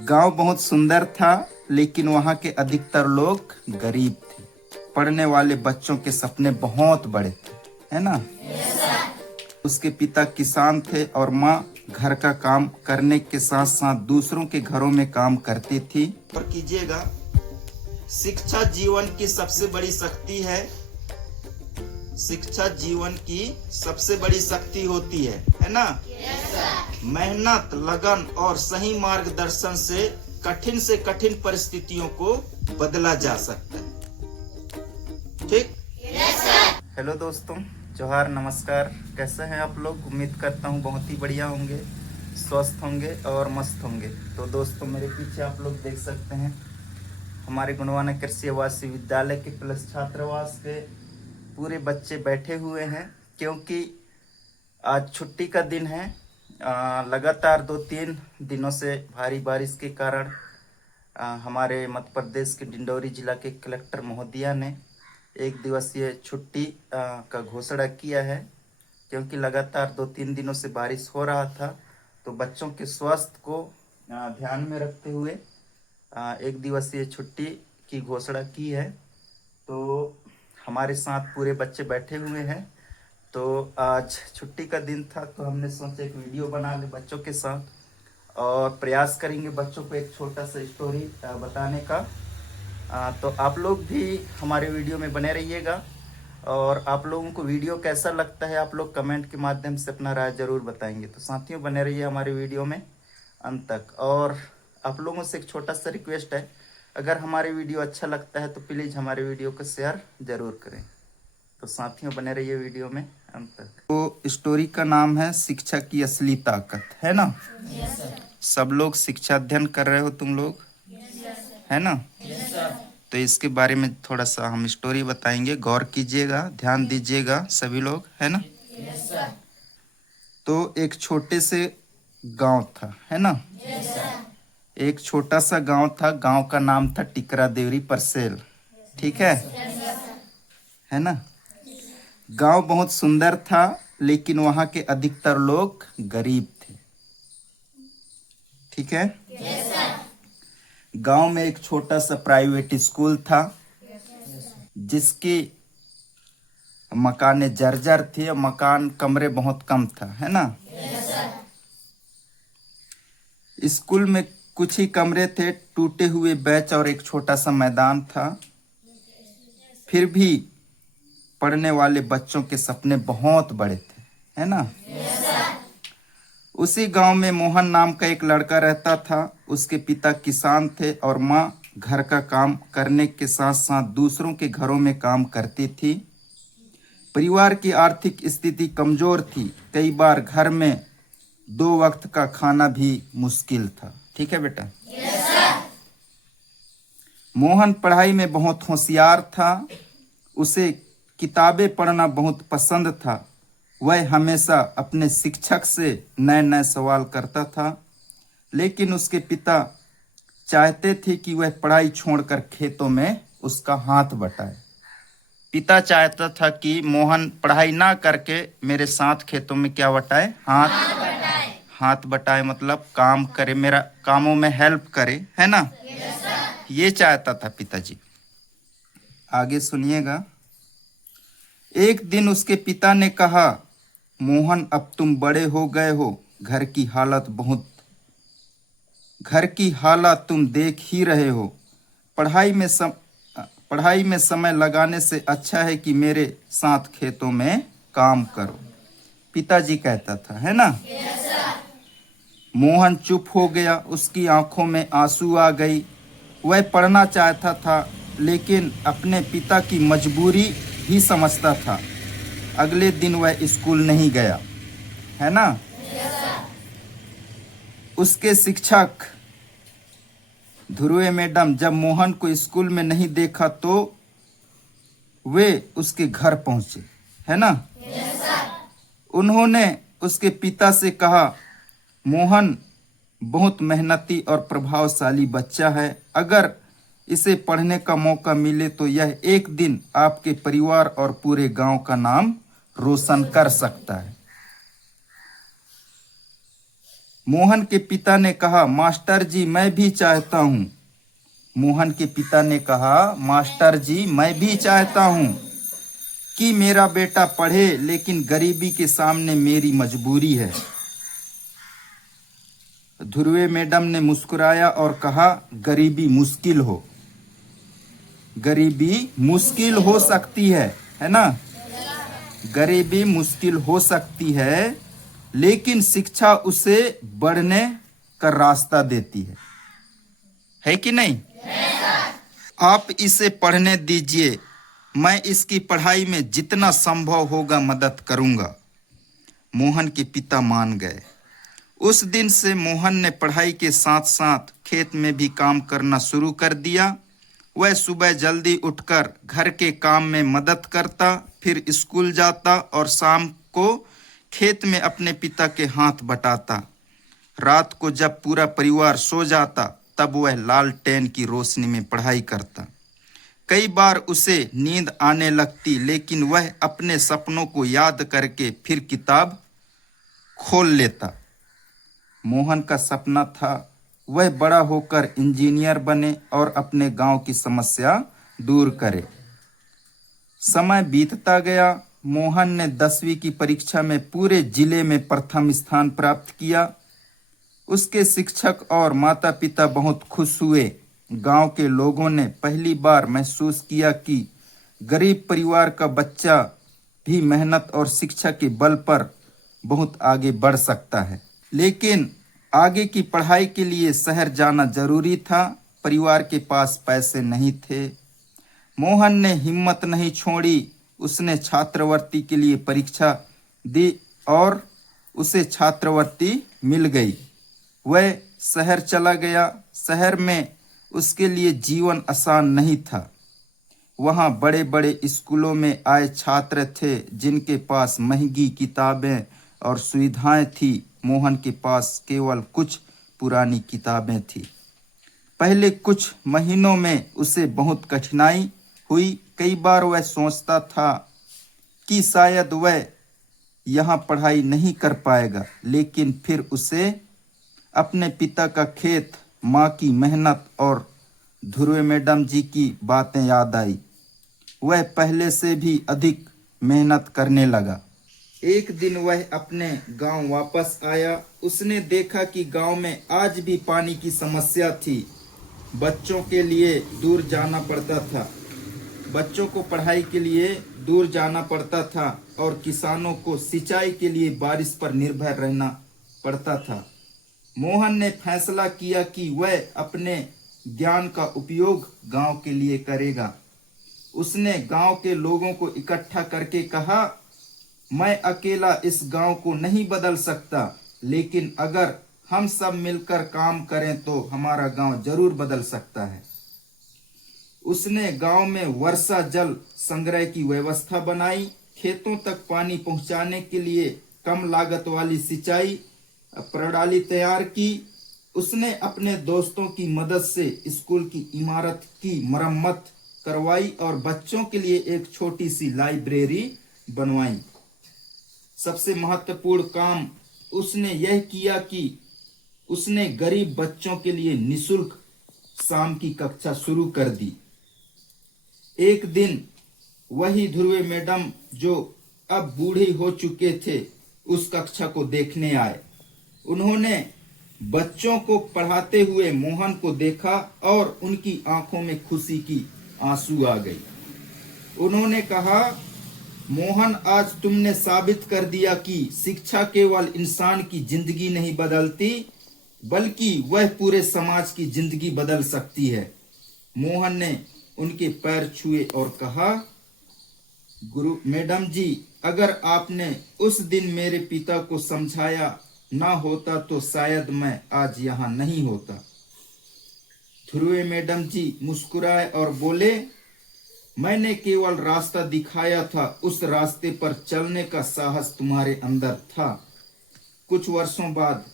गांव बहुत सुंदर था, लेकिन वहां के अधिकतर लोग गरीब थे। पढ़ने वाले बच्चों के सपने बहुत बड़े थे, है ना। उसके पिता किसान थे और माँ घर का काम करने के साथ साथ दूसरों के घरों में काम करती थी। और कीजिएगा, शिक्षा जीवन की सबसे बड़ी शक्ति है। शिक्षा जीवन की सबसे बड़ी शक्ति होती है ना। मेहनत, लगन और सही मार्गदर्शन से कठिन परिस्थितियों को बदला जा सकता है। ठीक। हेलो दोस्तों, जोहार, नमस्कार। कैसे हैं आप लोग? उम्मीद करता हूँ बहुत ही बढ़िया होंगे, स्वस्थ होंगे और मस्त होंगे। तो दोस्तों, मेरे पीछे आप लोग देख सकते हैं हमारे गुणवाना कृषि आवासीय विद्यालय के प्लस छात्रावास के पूरे बच्चे बैठे हुए हैं, क्योंकि आज छुट्टी का दिन है। लगातार 2-3 दिनों से भारी बारिश के कारण हमारे मध्य प्रदेश के डिंडौरी जिला के कलेक्टर महोदया ने 1 दिवसीय छुट्टी का घोषणा किया है। क्योंकि लगातार 2-3 दिनों से बारिश हो रहा था, तो बच्चों के स्वास्थ्य को ध्यान में रखते हुए 1 दिवसीय छुट्टी की घोषणा की है। तो हमारे साथ पूरे बच्चे बैठे हुए हैं। तो आज छुट्टी का दिन था, तो हमने सोचा एक वीडियो बना ले बच्चों के साथ और प्रयास करेंगे बच्चों को एक छोटा सा स्टोरी बताने का। तो आप लोग भी हमारे वीडियो में बने रहिएगा, और आप लोगों को वीडियो कैसा लगता है आप लोग कमेंट के माध्यम से अपना राय जरूर बताएंगे। तो साथियों, बने रहिए हमारे वीडियो में अंत तक। और आप लोगों से एक छोटा सा रिक्वेस्ट है, अगर हमारे वीडियो अच्छा लगता है तो प्लीज़ हमारे वीडियो को शेयर जरूर करें। तो साथियों, बने रहिए वीडियो में अंत तक। तो स्टोरी का नाम है शिक्षा की असली ताकत, है ना। सब लोग शिक्षा अध्ययन कर रहे हो तुम लोग, है ना। तो इसके बारे में थोड़ा सा हम स्टोरी बताएंगे, गौर कीजिएगा, ध्यान दीजिएगा सभी लोग, है ना। तो एक छोटे से गांव था, है ना। एक छोटा सा गांव था, गांव का नाम था टिकरा देवरी परसेल। ठीक है ना। गांव बहुत सुंदर था, लेकिन वहां के अधिकतर लोग गरीब थे। ठीक है। गांव में एक छोटा सा प्राइवेट स्कूल था, जिसकी मकाने जर्जर थी, मकान कमरे बहुत कम था, है ना। स्कूल में कुछ ही कमरे थे, टूटे हुए बेंच और एक छोटा सा मैदान था। फिर भी पढ़ने वाले बच्चों के सपने बहुत बड़े थे, है ना। उसी गांव में मोहन नाम का एक लड़का रहता था। उसके पिता किसान थे और माँ घर का काम करने के साथ साथ दूसरों के घरों में काम करती थी। परिवार की आर्थिक स्थिति कमजोर थी, कई बार घर में 2 वक्त का खाना भी मुश्किल था। ठीक है बेटा। मोहन पढ़ाई में बहुत होशियार था। उसे किताबें पढ़ना बहुत पसंद था। वह हमेशा अपने शिक्षक से नए नए सवाल करता था, लेकिन उसके पिता चाहते थे कि वह पढ़ाई छोड़कर खेतों में उसका हाथ बटाए। पिता चाहता था कि मोहन पढ़ाई ना करके मेरे साथ खेतों में क्या बटाए, हाथ बटाए, मतलब काम करे, मेरा कामों में हेल्प करे, है ना। ये चाहता था पिताजी। आगे सुनिएगा। एक दिन उसके पिता ने कहा, मोहन, अब तुम बड़े हो गए हो, घर की हालत तुम देख ही रहे हो। पढ़ाई में समय लगाने से अच्छा है कि मेरे साथ खेतों में काम करो, पिताजी कहता था, है ना। मोहन चुप हो गया, उसकी आंखों में आंसू आ गई। वह पढ़ना चाहता था, लेकिन अपने पिता की मजबूरी भी समझता था। अगले दिन वह स्कूल नहीं गया, है ना। उसके शिक्षक ध्रुवे मैडम जब मोहन को स्कूल में नहीं देखा, तो वे उसके घर पहुंचे, है ना। उन्होंने उसके पिता से कहा, मोहन बहुत मेहनती और प्रभावशाली बच्चा है। अगर इसे पढ़ने का मौका मिले तो यह एक दिन आपके परिवार और पूरे गांव का नाम रोशन कर सकता है। मोहन के पिता ने कहा, मास्टर जी मैं भी चाहता हूँ। मोहन के पिता ने कहा, मास्टर जी मैं भी चाहता हूँ कि मेरा बेटा पढ़े, लेकिन गरीबी के सामने मेरी मजबूरी है। ध्रुवे मैडम ने मुस्कुराया और कहा, गरीबी मुश्किल हो सकती है ना? गरीबी मुश्किल हो सकती है, लेकिन शिक्षा उसे बढ़ने का रास्ता देती है कि नहीं? आप इसे पढ़ने दीजिए, मैं इसकी पढ़ाई में जितना संभव होगा मदद करूंगा। मोहन के पिता मान गए। उस दिन से मोहन ने पढ़ाई के साथ साथ खेत में भी काम करना शुरू कर दिया। वह सुबह जल्दी उठकर घर के काम में मदद करता, फिर स्कूल जाता और शाम को खेत में अपने पिता के हाथ बटाता। रात को जब पूरा परिवार सो जाता, तब वह लालटेन की रोशनी में पढ़ाई करता। कई बार उसे नींद आने लगती, लेकिन वह अपने सपनों को याद करके फिर किताब खोल लेता। मोहन का सपना था वह बड़ा होकर इंजीनियर बने और अपने गांव की समस्या दूर करे। समय बीतता गया। मोहन ने 10वीं की परीक्षा में पूरे जिले में प्रथम स्थान प्राप्त किया। उसके शिक्षक और माता पिता बहुत खुश हुए। गांव के लोगों ने पहली बार महसूस किया कि गरीब परिवार का बच्चा भी मेहनत और शिक्षा के बल पर बहुत आगे बढ़ सकता है। लेकिन आगे की पढ़ाई के लिए शहर जाना जरूरी था। परिवार के पास पैसे नहीं थे। मोहन ने हिम्मत नहीं छोड़ी। उसने छात्रवृत्ति के लिए परीक्षा दी और उसे छात्रवृत्ति मिल गई। वह शहर चला गया। शहर में उसके लिए जीवन आसान नहीं था। वहाँ बड़े बड़े स्कूलों में आए छात्र थे जिनके पास महंगी किताबें और सुविधाएं थी। मोहन के पास केवल कुछ पुरानी किताबें थी। पहले कुछ महीनों में उसे बहुत कठिनाई हुई। कई बार वह सोचता था कि शायद वह यहाँ पढ़ाई नहीं कर पाएगा, लेकिन फिर उसे अपने पिता का खेत, माँ की मेहनत और ध्रुवे मैडम जी की बातें याद आई। वह पहले से भी अधिक मेहनत करने लगा। एक दिन वह अपने गांव वापस आया। उसने देखा कि गांव में आज भी पानी की समस्या थी। बच्चों के लिए दूर जाना पड़ता था। बच्चों को पढ़ाई के लिए दूर जाना पड़ता था और किसानों को सिंचाई के लिए बारिश पर निर्भर रहना पड़ता था। मोहन ने फैसला किया कि वह अपने ज्ञान का उपयोग गांव के लिए करेगा। उसने गांव के लोगों को इकट्ठा करके कहा, मैं अकेला इस गांव को नहीं बदल सकता, लेकिन अगर हम सब मिलकर काम करें तो हमारा गांव जरूर बदल सकता है। उसने गांव में वर्षा जल संग्रह की व्यवस्था बनाई। खेतों तक पानी पहुंचाने के लिए कम लागत वाली सिंचाई प्रणाली तैयार की। उसने अपने दोस्तों की मदद से स्कूल की इमारत की मरम्मत करवाई और बच्चों के लिए एक छोटी सी लाइब्रेरी बनवाई। सबसे महत्वपूर्ण काम उसने यह किया कि उसने गरीब बच्चों के लिए निःशुल्क शाम की कक्षा शुरू कर दी। एक दिन वही ध्रुवे मैडम, जो अब बूढ़ी हो चुके थे, उस कक्षा को देखने आए। उन्होंने बच्चों को पढ़ाते हुए मोहन को देखा और उनकी आंखों में खुशी की आंसू आ गई। उन्होंने कहा, मोहन, आज तुमने साबित कर दिया कि शिक्षा केवल इंसान की जिंदगी नहीं बदलती, बल्कि वह पूरे समाज की जिंदगी बदल सकती है। मोहन ने उनके पैर छुए और कहा, गुरु मैडम जी, अगर आपने उस दिन मेरे पिता को समझाया ना होता तो शायद मैं आज यहाँ नहीं होता। ध्रुवे मैडम जी मुस्कुराए और बोले, मैंने केवल रास्ता दिखाया था, उस रास्ते पर चलने का साहस तुम्हारे अंदर था। कुछ वर्षों बाद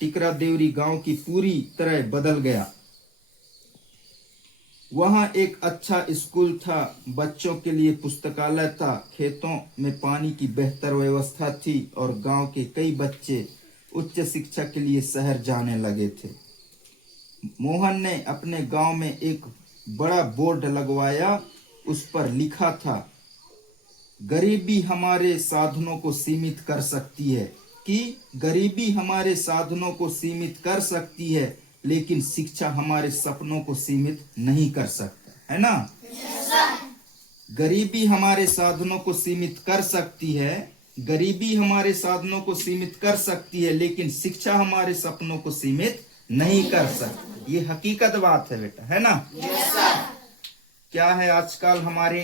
टिकरा देवरी गांव की पूरी तरह बदल गया। वहां एक अच्छा स्कूल था, बच्चों के लिए पुस्तकालय था, खेतों में पानी की बेहतर व्यवस्था थी और गांव के कई बच्चे उच्च शिक्षा के लिए शहर जाने लगे थे। मोहन ने अपने गांव में एक बड़ा बोर्ड लगवाया। उस पर लिखा था, गरीबी हमारे साधनों को सीमित कर सकती है, कि गरीबी हमारे साधनों को सीमित कर सकती है, लेकिन शिक्षा हमारे सपनों को सीमित नहीं कर सकता, है ना? गरीबी हमारे साधनों को सीमित कर सकती है, गरीबी हमारे साधनों को सीमित कर सकती है, लेकिन शिक्षा हमारे सपनों को सीमित नहीं कर सकती। ये हकीकत बात है बेटा, है ना? क्या है, आजकल हमारे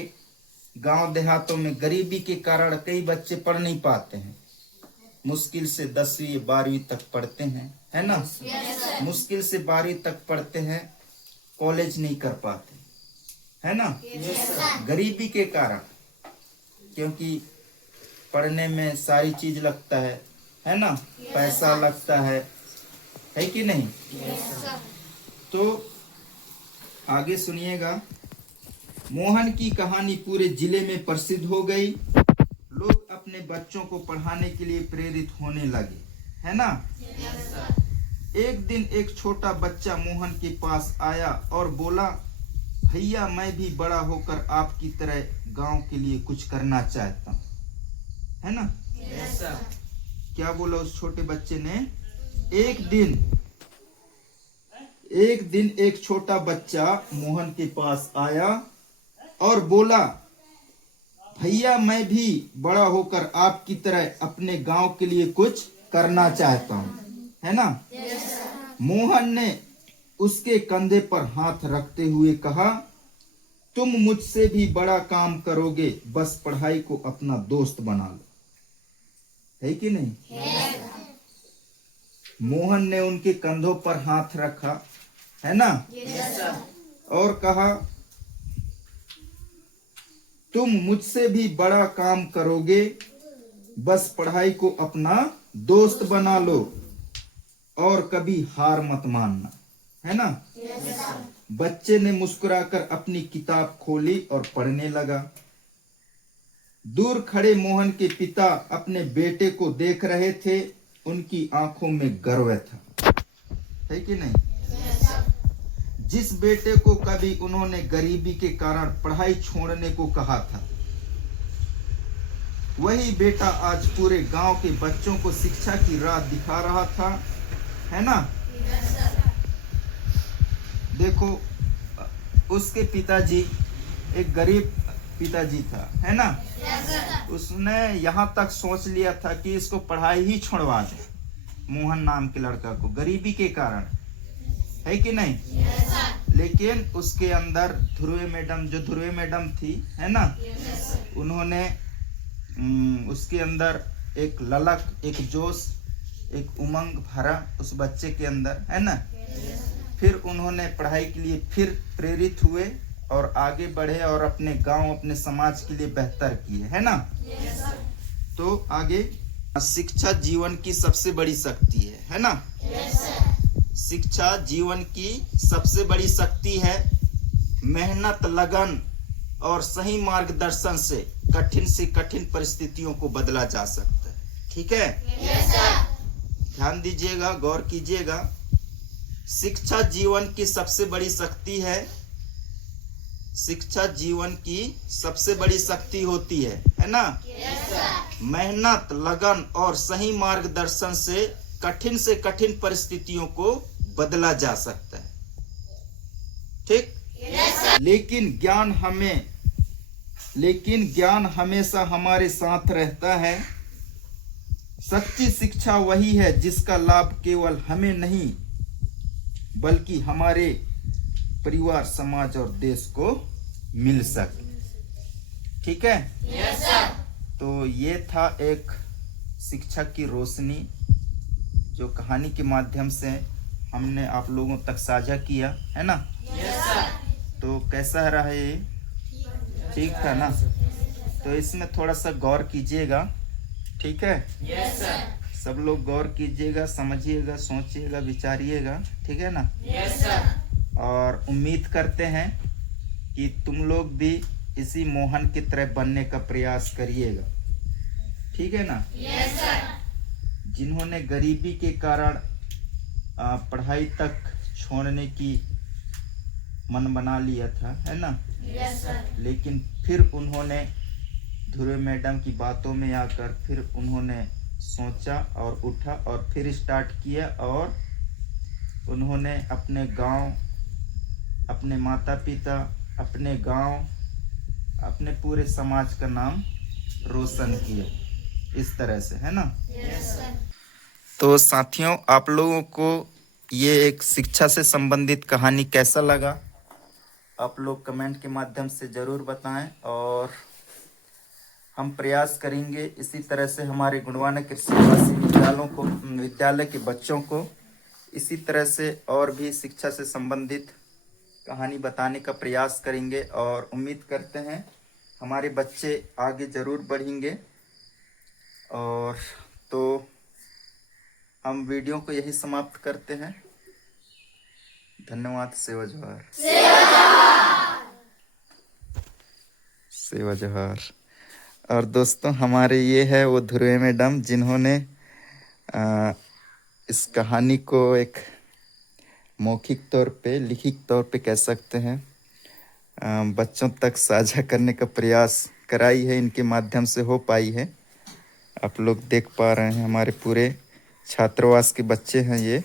गांव देहातों में गरीबी के कारण कई बच्चे पढ़ नहीं पाते हैं। मुश्किल से 10वीं 12वीं तक पढ़ते हैं, है ना? मुश्किल से 12वीं तक पढ़ते हैं, कॉलेज नहीं कर पाते, है ना? गरीबी के कारण, क्योंकि पढ़ने में सारी चीज लगता है ना? पैसा लगता है कि नहीं? तो आगे सुनिएगा। मोहन की कहानी पूरे जिले में प्रसिद्ध हो गई। लोग अपने बच्चों को पढ़ाने के लिए प्रेरित होने लगे, है ना? एक दिन एक छोटा बच्चा मोहन के पास आया और बोला, भैया मैं भी बड़ा होकर आपकी तरह गांव के लिए कुछ करना चाहता हूँ, है ना? क्या बोला उस छोटे बच्चे ने? एक दिन एक छोटा बच्चा मोहन के पास आया और बोला, भैया मैं भी बड़ा होकर आपकी तरह अपने गांव के लिए कुछ करना चाहता हूँ, है ना? मोहन ने उसके कंधे पर हाथ रखते हुए कहा, तुम मुझसे भी बड़ा काम करोगे, बस पढ़ाई को अपना दोस्त बना लो, है कि नहीं? मोहन ने उनके कंधों पर हाथ रखा, है ना? और कहा, तुम मुझसे भी बड़ा काम करोगे, बस पढ़ाई को अपना दोस्त बना लो और कभी हार मत मानना, है ना? बच्चे ने मुस्कुराकर अपनी किताब खोली और पढ़ने लगा। दूर खड़े मोहन के पिता अपने बेटे को देख रहे थे। उनकी आंखों में गर्व था, है कि नहीं? जिस बेटे को कभी उन्होंने गरीबी के कारण पढ़ाई छोड़ने को कहा था, वही बेटा आज पूरे गांव के बच्चों को शिक्षा की राह दिखा रहा था, है ना? देखो, उसके पिताजी एक गरीब पिताजी था, है ना? उसने यहाँ तक सोच लिया था कि इसको पढ़ाई ही छोड़वा दे, मोहन नाम के लड़का को, गरीबी के कारण, है कि नहीं? लेकिन उसके अंदर ध्रुवे मैडम थी, है ना? उन्होंने उसके अंदर एक ललक, एक जोश, एक उमंग भरा उस बच्चे के अंदर, है ना? फिर उन्होंने पढ़ाई के लिए फिर प्रेरित हुए और आगे बढ़े और अपने गांव, अपने समाज के लिए बेहतर किए, है ना? तो आगे, शिक्षा जीवन की सबसे बड़ी शक्ति है ना? शिक्षा जीवन की सबसे बड़ी शक्ति है। मेहनत, लगन और सही मार्गदर्शन से कठिन परिस्थितियों को बदला जा सकता है। ठीक है? ध्यान दीजिएगा, गौर कीजिएगा। शिक्षा जीवन की सबसे बड़ी शक्ति है। शिक्षा जीवन की सबसे बड़ी शक्ति होती है ना? मेहनत, लगन और सही मार्गदर्शन से कठिन परिस्थितियों को बदला जा सकता है। ठीक? लेकिन ज्ञान हमेशा हमारे साथ रहता है। सच्ची शिक्षा वही है जिसका लाभ केवल हमें नहीं बल्कि हमारे परिवार, समाज और देश को मिल सके। ठीक है? तो ये था एक शिक्षा की रोशनी जो कहानी के माध्यम से हमने आप लोगों तक साझा किया, है ना? तो कैसा रहा ये? ठीक था ना? तो इसमें थोड़ा सा गौर कीजिएगा। ठीक है? सब लोग गौर कीजिएगा, समझिएगा, सोचिएगा, विचारिएगा। ठीक है ना? और उम्मीद करते हैं कि तुम लोग भी इसी मोहन की तरह बनने का प्रयास करिएगा। ठीक है ना? जिन्होंने गरीबी के कारण पढ़ाई तक छोड़ने की मन बना लिया था, है ना। Yes sir. लेकिन फिर उन्होंने ध्रुव मैडम की बातों में आकर फिर उन्होंने सोचा और उठा और फिर स्टार्ट किया, और उन्होंने अपने गांव, अपने माता पिता, अपने गांव, अपने पूरे समाज का नाम रोशन किया इस तरह से, है ना। Yes sir. तो साथियों, आप लोगों को ये एक शिक्षा से संबंधित कहानी कैसा लगा, आप लोग कमेंट के माध्यम से ज़रूर बताएं, और हम प्रयास करेंगे इसी तरह से हमारे गुणवाना कृषि आवासीय विद्यालय के बच्चों को इसी तरह से और भी शिक्षा से संबंधित कहानी बताने का प्रयास करेंगे, और उम्मीद करते हैं हमारे बच्चे आगे ज़रूर बढ़ेंगे। और तो हम वीडियो को यही समाप्त करते हैं। धन्यवाद। सेवा जोहार। सेवा जोहार। और दोस्तों, हमारे ये है वो ध्रुव मैडम जिन्होंने इस कहानी को एक मौखिक तौर पे, लिखित तौर पे कह सकते हैं, बच्चों तक साझा करने का प्रयास कराई है, इनके माध्यम से हो पाई है। आप लोग देख पा रहे हैं हमारे पूरे छात्रावास के बच्चे हैं ये।